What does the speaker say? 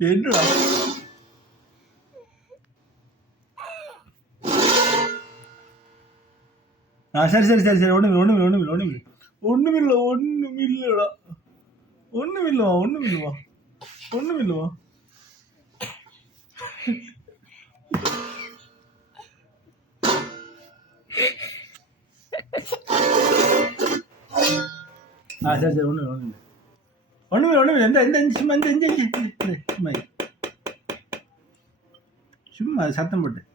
என்னடா சரி சரி சரி சரி ஒண்ணுமில்லடா ஒண்ணுமில்லவா சரி சரி ஒண்ணுமில்ல எந்த எந்த சும்மா சும்மா சத்தம் போட்டு